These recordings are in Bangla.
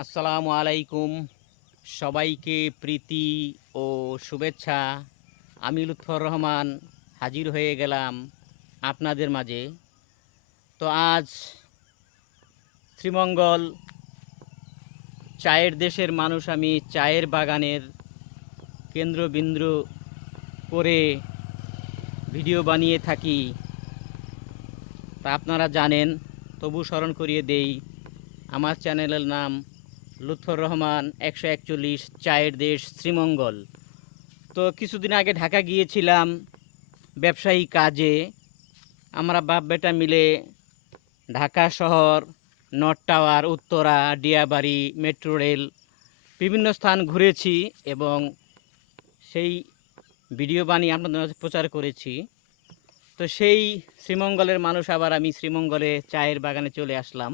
আসসালামু আলাইকুম। সবাইকে প্রীতি ও শুভেচ্ছা। আমি লুৎফর রহমান হাজির হয়ে গেলাম আপনাদের মাঝে। তো আজ শ্রীমঙ্গল চায়ের দেশের মানুষ, আমি চায়ের বাগানের কেন্দ্রবিন্দু করে ভিডিও বানিয়ে থাকি, তা আপনারা জানেন, তবু স্মরণ করিয়ে দেই। আমার চ্যানেলের নাম লুৎফর রহমান 141 চায়ের দেশ শ্রীমঙ্গল। তো কিছুদিন আগে ঢাকা গিয়েছিলাম ব্যবসায়ী কাজে। আমরা বাপ বেটা মিলে ঢাকা শহর, north tower, Uttara, Diabari, metro rail বিভিন্ন স্থান ঘুরেছি এবং সেই ভিডিও বানিয়ে আপনাদের মাঝে প্রচার করেছি। তো সেই শ্রীমঙ্গলের মানুষ আবার আমি শ্রীমঙ্গলে চায়ের বাগানে চলে আসলাম।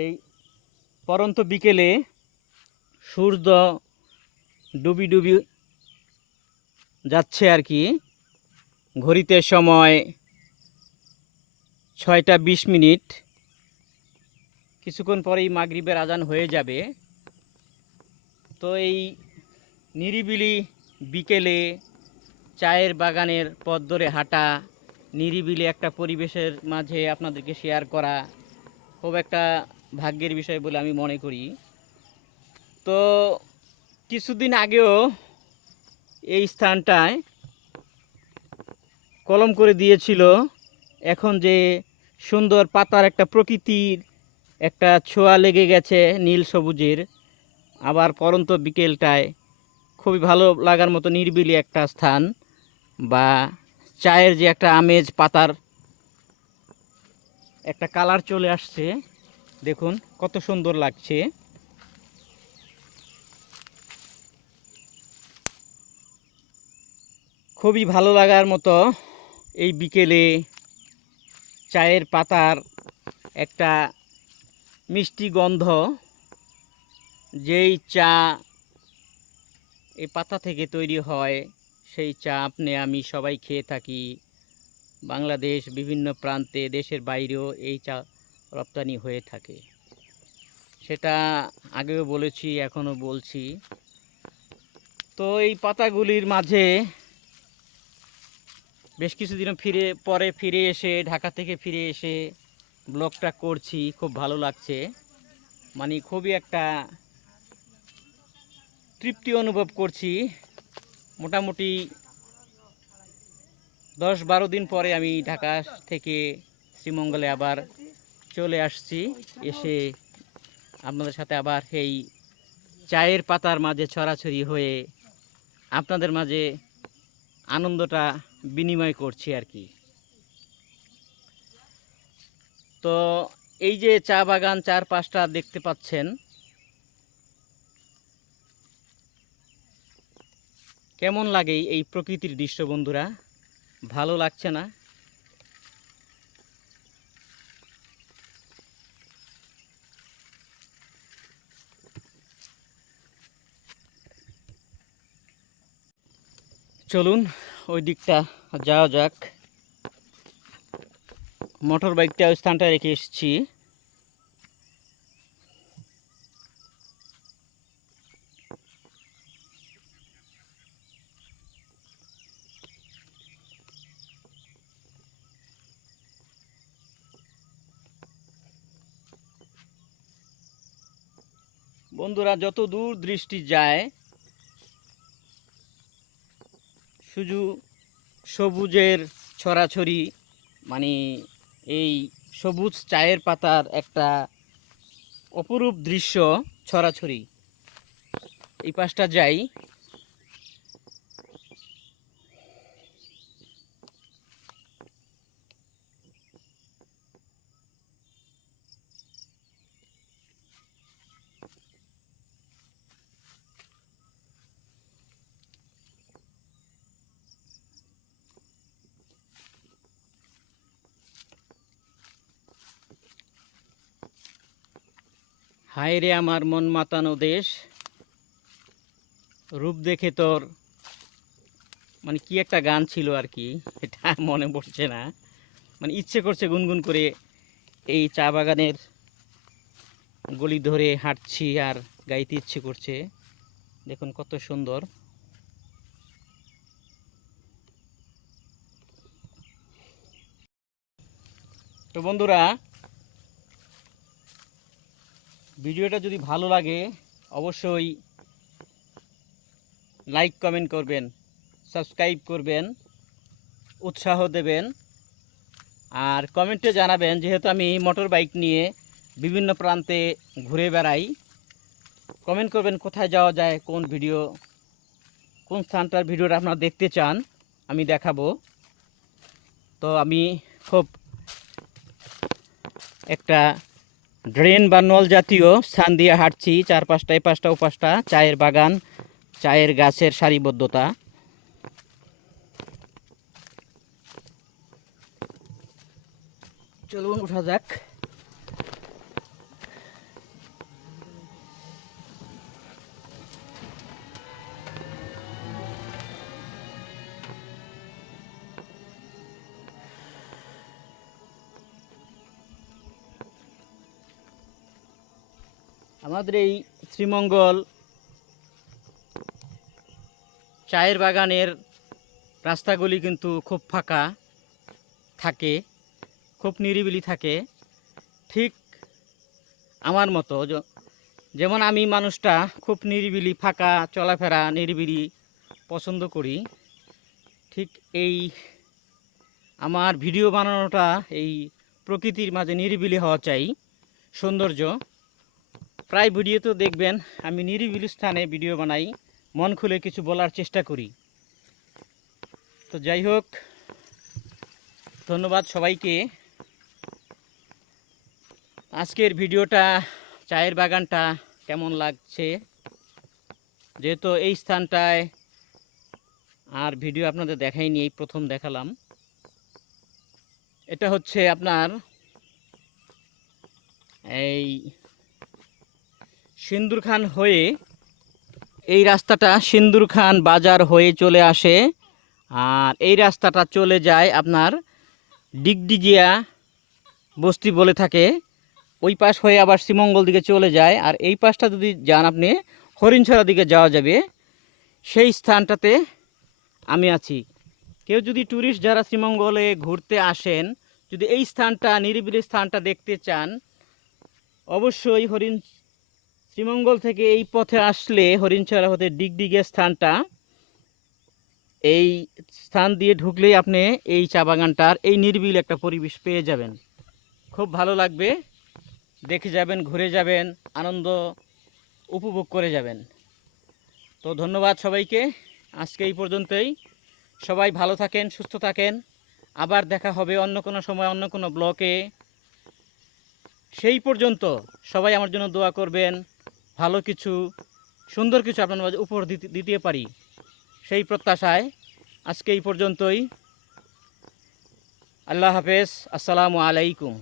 এই পরন্ত বিকেলে সূর্য ডুবি ডুবি যাচ্ছে আর কি। ঘড়িতে সময় 6টা 20 মিনিট। কিছুক্ষণ পরেই মাগরিবের আজান হয়ে যাবে। তো এই নিরিবিলি বিকেলে চায়ের বাগানের পথ ধরে হাঁটা, নিরিবিলি একটা পরিবেশের মাঝে আপনাদেরকে শেয়ার করা খুব একটা ভাগ্যের বিষয় বলে আমি মনে করি। তো কিছুদিন আগেও এই স্থানটায় কলম করে দিয়েছিল। এখন যে সুন্দর পাতার একটা প্রকৃতির একটা ছোঁয়া লেগে গেছে নীল সবুজের। আবার পরন্ত বিকেলটায় খুবই ভালো লাগার মতো নিরিবিলি একটা স্থান, বা চায়ের যে একটা আমেজ, পাতার একটা কালার চলে আসছে, দেখুন কত সুন্দর লাগছে। খুবই ভালো লাগার মতো এই বিকেলে চায়ের পাতার একটা মিষ্টি গন্ধ। যেই চা এই পাতা থেকে তৈরি হয়, সেই চা আপনি আমি সবাই খেয়ে থাকি। বাংলাদেশ বিভিন্ন প্রান্তে, দেশের বাইরেও এই চা রপ্তানি হয়ে থাকে। সেটা আগেও বলেছি, এখনও বলছি। তো এই পাতাগুলির মাঝে বেশ কিছুদিন পরে ফিরে এসে, ঢাকা থেকে ফিরে এসে ব্লগটা করছি। খুব ভালো লাগছে, মানে খুবই একটা তৃপ্তি অনুভব করছি। মোটামুটি 10-12 দিন পরে আমি ঢাকা থেকে শ্রীমঙ্গলে আবার চলে আসছি। এসে আপনাদের সাথে আবার এই চায়ের পাতার মাঝে ছড়াছড়ি হয়ে আপনাদের মাঝে আনন্দটা বিনিময় করছি আর কি। তো এই যে চা বাগান 4-5টা দেখতে পাচ্ছেন, কেমন লাগে এই প্রকৃতির দৃশ্য বন্ধুরা? ভালো লাগছে না? চলুন ওই দিকটা যাওয়া যাক। মোটর বাইকটা ওই স্থানটা রেখে এসেছি। বন্ধুরা, যত দূর দৃষ্টি যায় শুধু সবুজের ছড়াছড়ি, মানে এই সবুজ চায়ের পাতার একটা অপরূপ দৃশ্য ছড়াছড়ি। এই পাশটা যাই। হায় রে আমার মন মাতানো দেশ, রূপ দেখে তোর, মানে কি একটা গান ছিল আর কি, এটা মনে পড়ছে না। মানে ইচ্ছে করছে গুনগুন করে এই চা বাগানের গলি ধরে হাঁটছি আর গাইতে ইচ্ছে করছে। দেখুন কত সুন্দর। তো বন্ধুরা, ভিডিওটা যদি ভালো লাগে অবশ্যই লাইক কমেন্ট করবেন, সাবস্ক্রাইব করবেন, উৎসাহ দেবেন। আর কমেন্টে জানাবেন, যেহেতু আমি মোটর বাইক নিয়ে বিভিন্ন প্রান্তে ঘুরে বেড়াই, কমেন্ট করবেন কোথায় যাওয়া যায়, কোন স্থানটার ভিডিওটা আপনারা দেখতে চান আমি দেখাবো। তো আমি খুব একটা ড্রেন বা নল জাতীয় স্থান দিয়ে হাঁটছি, চারপাশটা এপাশটা ওপাশটা চায়ের বাগান, চায়ের গাছের সারিবদ্ধতা। চলুন ওঠা যাক। আমাদের এই শ্রীমঙ্গল চায়ের বাগানের রাস্তাগুলি কিন্তু খুব ফাঁকা থাকে, খুব নিরিবিলি থাকে। ঠিক আমার মতো, যেমন আমি মানুষটা খুব নিরিবিলি ফাঁকা চলাফেরা নিরিবিলি পছন্দ করি, ঠিক এই আমার ভিডিও বানানোটা এই প্রকৃতির মাঝে নিরিবিলি হওয়া চাই, সৌন্দর্য। প্রায় ভিডিওতে দেখবেন আমি নিরিবিলি স্থানে ভিডিও বানাই, মন খুলে কিছু বলার চেষ্টা করি। তো যাই হোক, ধন্যবাদ সবাইকে। আজকের ভিডিওটা চায়ের বাগানটা কেমন লাগছে, যেহেতু এই স্থানটায় আর ভিডিও আপনাদের দেখাইনি, এই প্রথম দেখালাম। এটা হচ্ছে আপনার এই সিন্দুরখান হয়ে, এই রাস্তাটা সিন্দুরখান বাজার হয়ে চলে আসে, আর এই রাস্তাটা চলে যায় আপনার ডিগডিগিয়া বস্তি বলে থাকে। ওই পাশ হয়ে আবার শ্রীমঙ্গল দিকে চলে যায়, আর এই পাশটা যদি যান আপনি হরিণছড়া দিকে যাওয়া যাবে। সেই স্থানটাতে আমি আছি। কেউ যদি ট্যুরিস্ট যারা শ্রীমঙ্গলে ঘুরতে আসেন, যদি এই স্থানটা নিরিবিলি স্থানটা দেখতে চান, অবশ্যই শ্রীমঙ্গল থেকে এই পথে আসলে হরিণছড়া হতে ডিগডিগিয়া স্থানটা, এই স্থান দিয়ে ঢুকলেই আপনি এই চা বাগানটার এই নিরিবিলি একটা পরিবেশ পেয়ে যাবেন। খুব ভালো লাগবে, দেখে যাবেন, ঘুরে যাবেন, আনন্দ উপভোগ করে যাবেন। তো ধন্যবাদ সবাইকে, আজকে এই পর্যন্তই। সবাই ভালো থাকেন, সুস্থ থাকেন। আবার দেখা হবে অন্য কোনো সময়, অন্য কোনো ব্লকে। সেই পর্যন্ত সবাই আমার জন্য দোয়া করবেন, ভালো কিছু, সুন্দর কিছু আপনার মাঝে উপহার দিতে পারি, সেই প্রত্যাশায় আজকে এই পর্যন্তই। আল্লাহ হাফেজ, আসসালামু আলাইকুম।